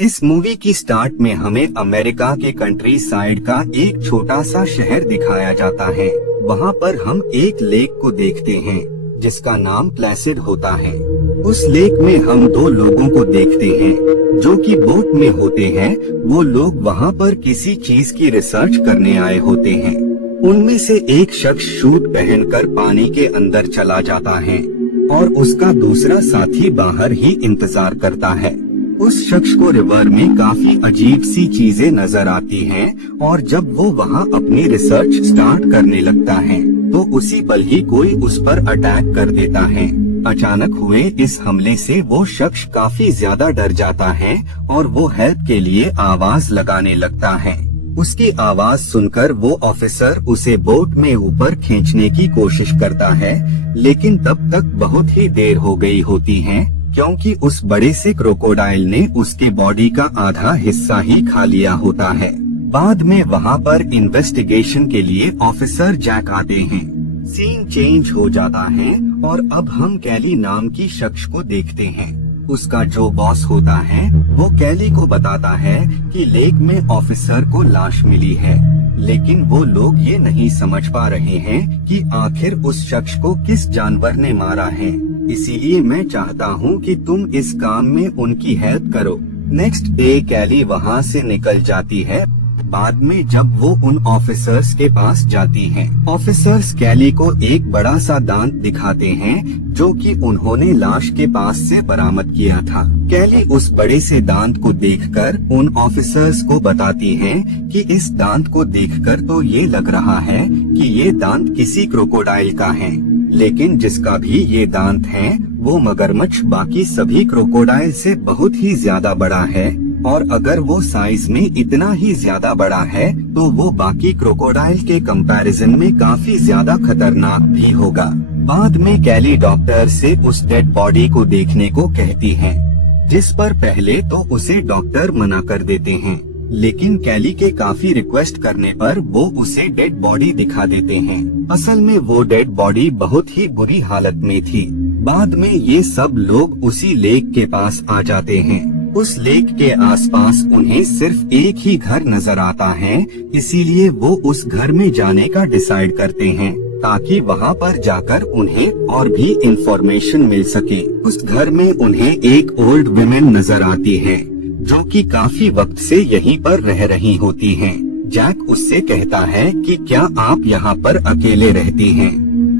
इस मूवी की स्टार्ट में हमें अमेरिका के कंट्री साइड का एक छोटा सा शहर दिखाया जाता है। वहाँ पर हम एक लेक को देखते हैं जिसका नाम प्लेसिड होता है। उस लेक में हम दो लोगों को देखते हैं जो कि बोट में होते हैं। वो लोग वहाँ पर किसी चीज की रिसर्च करने आए होते हैं। उनमें से एक शख्स शूट पहनकर पानी के अंदर चला जाता है और उसका दूसरा साथी बाहर ही इंतजार करता है। उस शख्स को रिवर में काफी अजीब सी चीजें नजर आती हैं और जब वो वहाँ अपनी रिसर्च स्टार्ट करने लगता है तो उसी पल ही कोई उस पर अटैक कर देता है। अचानक हुए इस हमले से वो शख्स काफी ज्यादा डर जाता है और वो हेल्प के लिए आवाज लगाने लगता है। उसकी आवाज सुनकर वो ऑफिसर उसे बोट में ऊपर खींचने की कोशिश करता है, लेकिन तब तक बहुत ही देर हो गई होती है क्योंकि उस बड़े से क्रोकोडाइल ने उसके बॉडी का आधा हिस्सा ही खा लिया होता है। बाद में वहाँ पर इन्वेस्टिगेशन के लिए ऑफिसर जैक आते हैं। सीन चेंज हो जाता है और अब हम कैली नाम की शख्स को देखते हैं। उसका जो बॉस होता है वो कैली को बताता है कि लेक में ऑफिसर को लाश मिली है, लेकिन वो लोग ये नहीं समझ पा रहे हैं कि आखिर उस शख्स को किस जानवर ने मारा है। इसीलिए मैं चाहता हूँ कि तुम इस काम में उनकी हेल्प करो। नेक्स्ट डे कैली वहाँ से निकल जाती है। बाद में जब वो उन ऑफिसर्स के पास जाती हैं, ऑफिसर्स कैली को एक बड़ा सा दांत दिखाते हैं जो कि उन्होंने लाश के पास से बरामद किया था। कैली उस बड़े से दांत को देखकर उन ऑफिसर्स को बताती है कि इस दांत को देखकर तो ये लग रहा है कि ये दांत किसी क्रोकोडाइल का है, लेकिन जिसका भी ये दांत है वो मगरमच्छ बाकी सभी क्रोकोडाइल से बहुत ही ज्यादा बड़ा है, और अगर वो साइज में इतना ही ज्यादा बड़ा है तो वो बाकी क्रोकोडाइल के कंपैरिजन में काफी ज्यादा खतरनाक भी होगा। बाद में कैली डॉक्टर से उस डेड बॉडी को देखने को कहती है, जिस पर पहले तो उसे डॉक्टर मना कर देते हैं, लेकिन कैली के काफी रिक्वेस्ट करने पर वो उसे डेड बॉडी दिखा देते हैं। असल में वो डेड बॉडी बहुत ही बुरी हालत में थी। बाद में ये सब लोग उसी लेक के पास आ जाते हैं। उस लेक के आसपास उन्हें सिर्फ एक ही घर नजर आता है, इसीलिए वो उस घर में जाने का डिसाइड करते हैं ताकि वहाँ पर जाकर उन्हें और भी इंफॉर्मेशन मिल सके। उस घर में उन्हें एक ओल्ड वुमेन नजर आती है जो कि काफी वक्त से यहीं पर रह रही होती हैं। जैक उससे कहता है कि क्या आप यहाँ पर अकेले रहती हैं?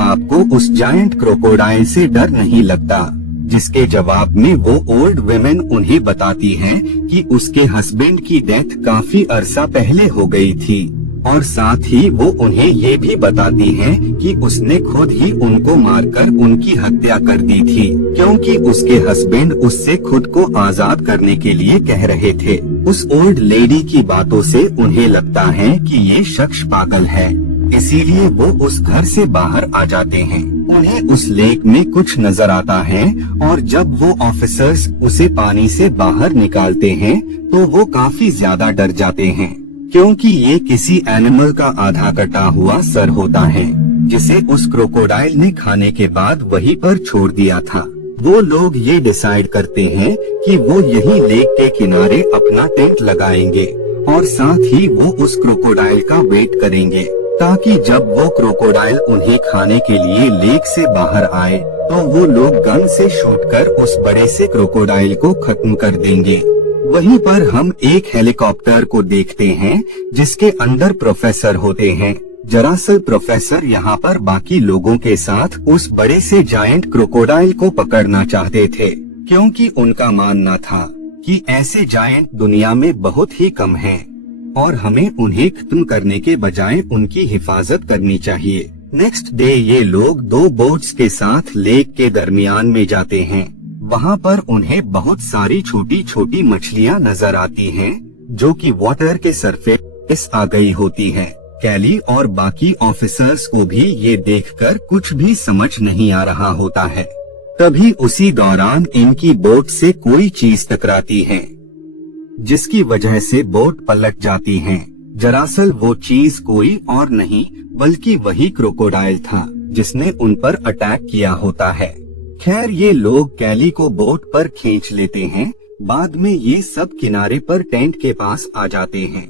आपको उस जायंट क्रोकोडाइल से डर नहीं लगता? जिसके जवाब में वो ओल्ड वुमेन उन्हें बताती है कि उसके हस्बैंड की डेथ काफी अरसा पहले हो गई थी, और साथ ही वो उन्हें ये भी बताती है कि उसने खुद ही उनको मारकर उनकी हत्या कर दी थी क्योंकि उसके हस्बैंड उससे खुद को आजाद करने के लिए कह रहे थे। उस ओल्ड लेडी की बातों से उन्हें लगता है कि ये शख्स पागल है, इसीलिए वो उस घर से बाहर आ जाते हैं। उन्हें उस लेक में कुछ नजर आता है और जब वो ऑफिसर्स उसे पानी से बाहर निकालते हैं तो वो काफी ज्यादा डर जाते हैं क्योंकि ये किसी एनिमल का आधा कटा हुआ सर होता है जिसे उस क्रोकोडाइल ने खाने के बाद वहीं पर छोड़ दिया था। वो लोग ये डिसाइड करते हैं कि वो यही लेक के किनारे अपना टेंट लगाएंगे और साथ ही वो उस क्रोकोडाइल का वेट करेंगे ताकि जब वो क्रोकोडाइल उन्हें खाने के लिए लेक से बाहर आए तो वो लोग गन से शूट कर उस बड़े से क्रोकोडाइल को खत्म कर देंगे। वहीं पर हम एक हेलीकॉप्टर को देखते हैं जिसके अंदर प्रोफेसर होते हैं। दरअसल प्रोफेसर यहाँ पर बाकी लोगों के साथ उस बड़े से जायंट क्रोकोडाइल को पकड़ना चाहते थे क्योंकि उनका मानना था कि ऐसे जायंट दुनिया में बहुत ही कम हैं और हमें उन्हें खत्म करने के बजाय उनकी हिफाजत करनी चाहिए। नेक्स्ट डे ये लोग दो बोट्स के साथ लेक के दरमियान में जाते हैं। वहाँ पर उन्हें बहुत सारी छोटी छोटी मछलियाँ नजर आती हैं जो कि वाटर के सरफेस आ गई होती हैं। कैली और बाकी ऑफिसर्स को भी ये देखकर कुछ भी समझ नहीं आ रहा होता है। तभी उसी दौरान इनकी बोट से कोई चीज टकराती है जिसकी वजह से बोट पलट जाती है। दरअसल वो चीज कोई और नहीं बल्कि वही क्रोकोडाइल था जिसने उन पर अटैक किया होता है। खैर ये लोग कैली को बोट पर खींच लेते हैं। बाद में ये सब किनारे पर टेंट के पास आ जाते हैं।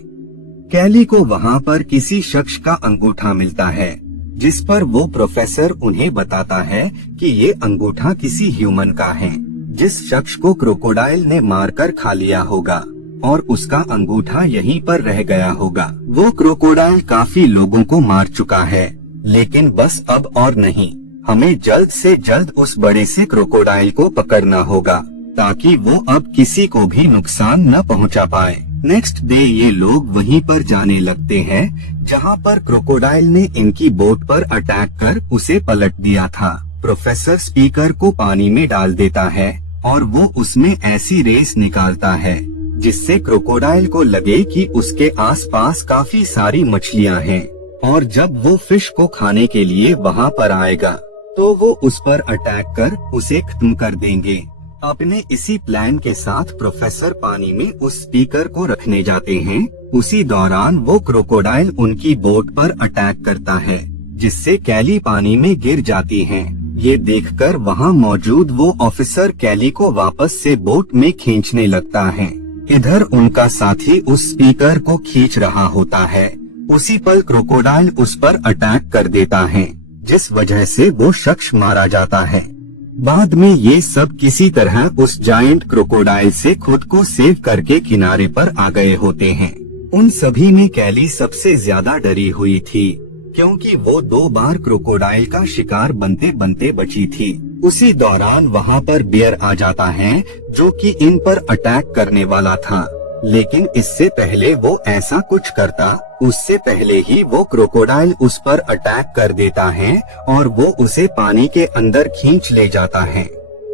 कैली को वहाँ पर किसी शख्स का अंगूठा मिलता है, जिस पर वो प्रोफेसर उन्हें बताता है कि ये अंगूठा किसी ह्यूमन का है, जिस शख्स को क्रोकोडाइल ने मारकर खा लिया होगा और उसका अंगूठा यहीं पर रह गया होगा। वो क्रोकोडाइल काफी लोगों को मार चुका है, लेकिन बस अब और नहीं, हमें जल्द से जल्द उस बड़े से क्रोकोडाइल को पकड़ना होगा ताकि वो अब किसी को भी नुकसान न पहुंचा पाए। नेक्स्ट डे ये लोग वहीं पर जाने लगते हैं जहां पर क्रोकोडाइल ने इनकी बोट पर अटैक कर उसे पलट दिया था। प्रोफेसर स्पीकर को पानी में डाल देता है और वो उसमें ऐसी रेस निकालता है जिससे क्रोकोडाइल को लगे कि उसके आसपास काफी सारी मछलियां हैं और जब वो फिश को खाने के लिए वहां पर आएगा तो वो उस पर अटैक कर उसे खत्म कर देंगे। अपने इसी प्लान के साथ प्रोफेसर पानी में उस स्पीकर को रखने जाते हैं। उसी दौरान वो क्रोकोडाइल उनकी बोट पर अटैक करता है, जिससे कैली पानी में गिर जाती हैं। ये देखकर वहाँ मौजूद वो ऑफिसर कैली को वापस से बोट में खींचने लगता है। इधर उनका साथी उस स्पीकर को खींच रहा होता है। उसी पल क्रोकोडाइल उस पर अटैक कर देता है, जिस वजह से वो शख्स मारा जाता है। बाद में ये सब किसी तरह उस जायंट क्रोकोडाइल से खुद को सेव करके किनारे पर आ गए होते हैं। उन सभी में कैली सबसे ज्यादा डरी हुई थी, क्योंकि वो 2 बार क्रोकोडाइल का शिकार बनते बनते बची थी। उसी दौरान वहाँ पर बियर आ जाता है, जो कि इन पर अटैक करने वाला था, लेकिन इससे पहले वो ऐसा कुछ करता, उससे पहले ही वो क्रोकोडाइल उस पर अटैक कर देता है और वो उसे पानी के अंदर खींच ले जाता है।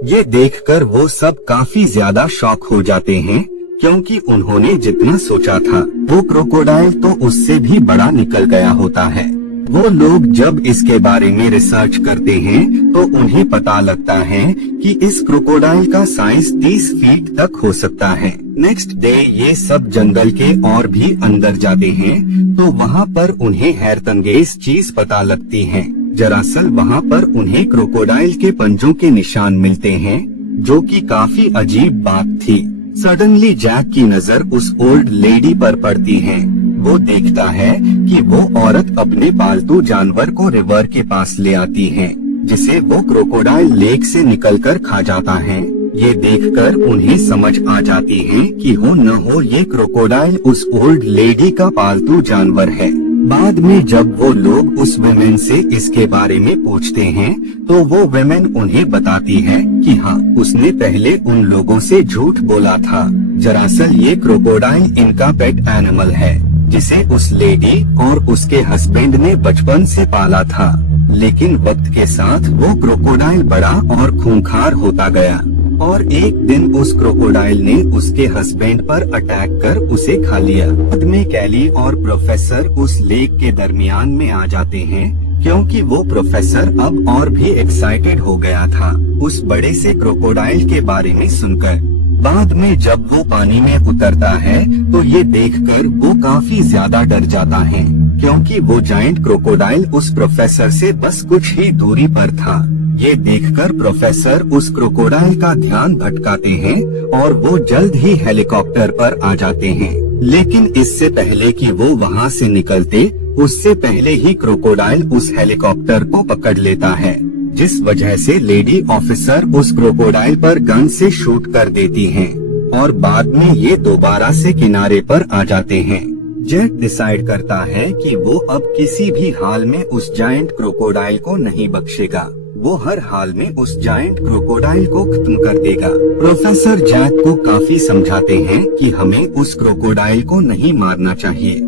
ये देखकर वो सब काफी ज्यादा शॉक हो जाते हैं, क्योंकि उन्होंने जितना सोचा था वो क्रोकोडाइल तो उससे भी बड़ा निकल गया होता है। वो लोग जब इसके बारे में रिसर्च करते हैं तो उन्हें पता लगता है कि इस क्रोकोडाइल का साइज 30 फीट तक हो सकता है। नेक्स्ट डे ये सब जंगल के और भी अंदर जाते हैं तो वहाँ पर उन्हें हैरतअंगेज चीज पता लगती है। दरअसल वहाँ पर उन्हें क्रोकोडाइल के पंजों के निशान मिलते हैं, जो कि काफी अजीब बात थी। सडनली जैक की नजर उस ओल्ड लेडी पर पड़ती है। वो देखता है कि वो औरत अपने पालतू जानवर को रिवर के पास ले आती है, जिसे वो क्रोकोडाइल लेक से निकलकर खा जाता है। ये देखकर उन्हें समझ आ जाती है कि हो न हो ये क्रोकोडाइल उस ओल्ड लेडी का पालतू जानवर है। बाद में जब वो लोग उस वुमेन से इसके बारे में पूछते हैं तो वो वुमेन उन्हें बताती है कि हाँ, उसने पहले उन लोगों से झूठ बोला था। दरअसल ये क्रोकोडाइल इनका पेट एनिमल है, जिसे उस लेडी और उसके हस्बैंड ने बचपन से पाला था, लेकिन वक्त के साथ वो क्रोकोडाइल बड़ा और खूंखार होता गया और एक दिन उस क्रोकोडाइल ने उसके हस्बैंड पर अटैक कर उसे खा लिया। बाद में कैली और प्रोफेसर उस लेक के दरमियान में आ जाते हैं, क्योंकि वो प्रोफेसर अब और भी एक्साइटेड हो गया था उस बड़े से क्रोकोडाइल के बारे में सुनकर। बाद में जब वो पानी में उतरता है तो ये देखकर वो काफी ज्यादा डर जाता है, क्योंकि वो जायंट क्रोकोडाइल उस प्रोफेसर से बस कुछ ही दूरी पर था। ये देखकर प्रोफेसर उस क्रोकोडाइल का ध्यान भटकाते हैं और वो जल्द ही हेलीकॉप्टर पर आ जाते हैं। लेकिन इससे पहले कि वो वहाँ से निकलते, उससे पहले ही क्रोकोडाइल उस हेलीकॉप्टर को पकड़ लेता है, जिस वजह से लेडी ऑफिसर उस क्रोकोडाइल पर गन से शूट कर देती हैं और बाद में ये दोबारा से किनारे पर आ जाते हैं। जेट डिसाइड करता है कि वो अब किसी भी हाल में उस जायंट क्रोकोडाइल को नहीं बख्शेगा। वो हर हाल में उस जायंट क्रोकोडाइल को खत्म कर देगा। प्रोफेसर जैक को काफी समझाते हैं कि हमें उस क्रोकोडाइल को नहीं मारना चाहिए,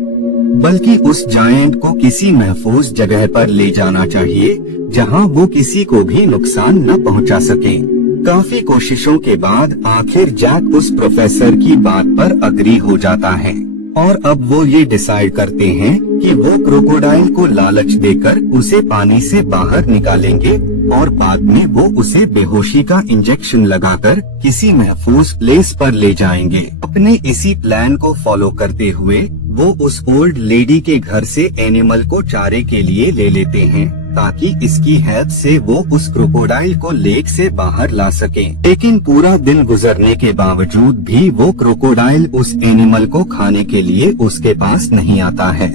बल्कि उस जायंट को किसी महफूज जगह पर ले जाना चाहिए, जहां वो किसी को भी नुकसान न पहुंचा सके। काफी कोशिशों के बाद आखिर जैक उस प्रोफेसर की बात पर अग्री हो जाता है और अब वो ये डिसाइड करते हैं कि वो क्रोकोडाइल को लालच देकर उसे पानी से बाहर निकालेंगे और बाद में वो उसे बेहोशी का इंजेक्शन लगाकर किसी महफूज प्लेस पर ले जाएंगे। अपने इसी प्लान को फॉलो करते हुए वो उस ओल्ड लेडी के घर से एनिमल को चारे के लिए ले लेते हैं ताकि इसकी हेल्प से वो उस क्रोकोडाइल को लेक से बाहर ला सके। लेकिन पूरा दिन गुजरने के बावजूद भी वो क्रोकोडाइल उस एनिमल को खाने के लिए उसके पास नहीं आता है।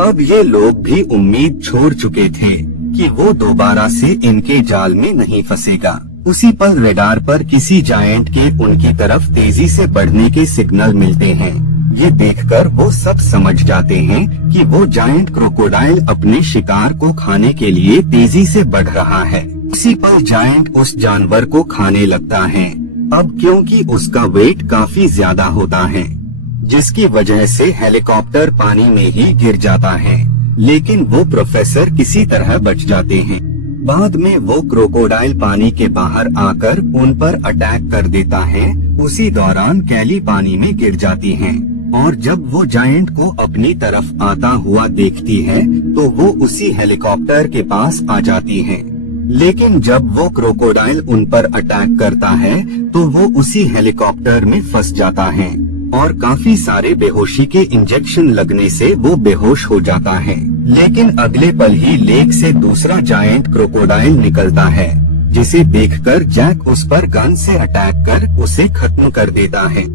अब ये लोग भी उम्मीद छोड़ चुके थे कि वो दोबारा से इनके जाल में नहीं फंसेगा। उसी पल रेडार पर किसी जायंट के उनकी तरफ तेजी से बढ़ने के सिग्नल मिलते हैं। ये देखकर वो सब समझ जाते हैं कि वो जायंट क्रोकोडाइल अपने शिकार को खाने के लिए तेजी से बढ़ रहा है। उसी पल जायंट उस जानवर को खाने लगता है। अब क्योंकि उसका वेट काफी ज्यादा होता है, जिसकी वजह से हेलीकॉप्टर पानी में ही गिर जाता है, लेकिन वो प्रोफेसर किसी तरह बच जाते हैं। बाद में वो क्रोकोडाइल पानी के बाहर आकर उन पर अटैक कर देता है। उसी दौरान कैली पानी में गिर जाती है और जब वो जायंट को अपनी तरफ आता हुआ देखती है तो वो उसी हेलीकॉप्टर के पास आ जाती है। लेकिन जब वो क्रोकोडाइल उन पर अटैक करता है तो वो उसी हेलीकॉप्टर में फंस जाता है और काफी सारे बेहोशी के इंजेक्शन लगने से वो बेहोश हो जाता है। लेकिन अगले पल ही लेक से दूसरा जायंट क्रोकोडाइल निकलता है, जिसे देखकर जैक उस पर गन से अटैक कर उसे खत्म कर देता है।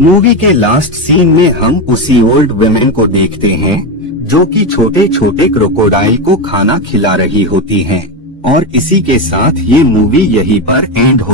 मूवी के लास्ट सीन में हम उसी ओल्ड वुमेन को देखते हैं जो कि छोटे छोटे क्रोकोडाइल को खाना खिला रही होती हैं। और इसी के साथ ये मूवी यहीं पर एंड हो